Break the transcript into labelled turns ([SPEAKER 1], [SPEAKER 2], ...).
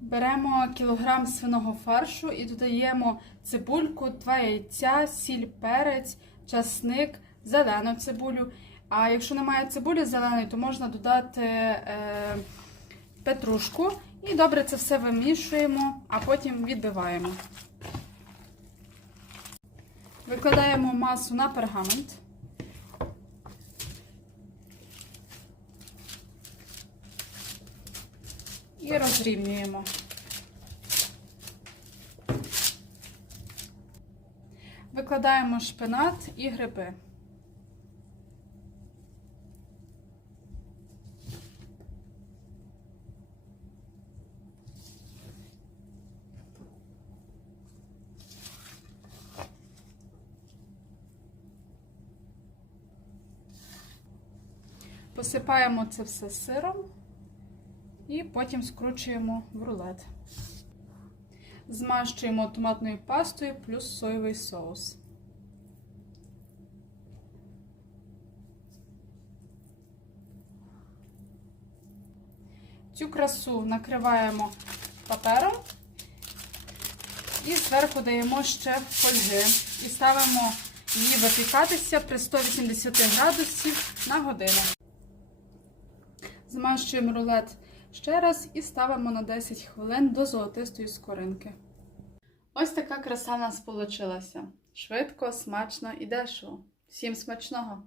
[SPEAKER 1] Беремо кілограм свиного фаршу і додаємо цибульку, два яйця, сіль, перець, часник, зелену цибулю. А якщо немає цибулі зеленої, то можна додати е, петрушку. І добре це все вимішуємо, а потім відбиваємо. Викладаємо масу на пергамент. І розрівнюємо. Викладаємо шпинат і гриби. Посипаємо це все сиром і потім скручуємо в рулет. Змащуємо томатною пастою плюс соєвий соус. Цю красу накриваємо папером і зверху даємо ще фольги і ставимо її випікатися при 180 градусів на годину. Змащуємо рулет ще раз і ставимо на 10 хвилин до золотистої скоринки. Ось така краса у нас вийшла. Швидко, смачно і дешево. Всім смачного!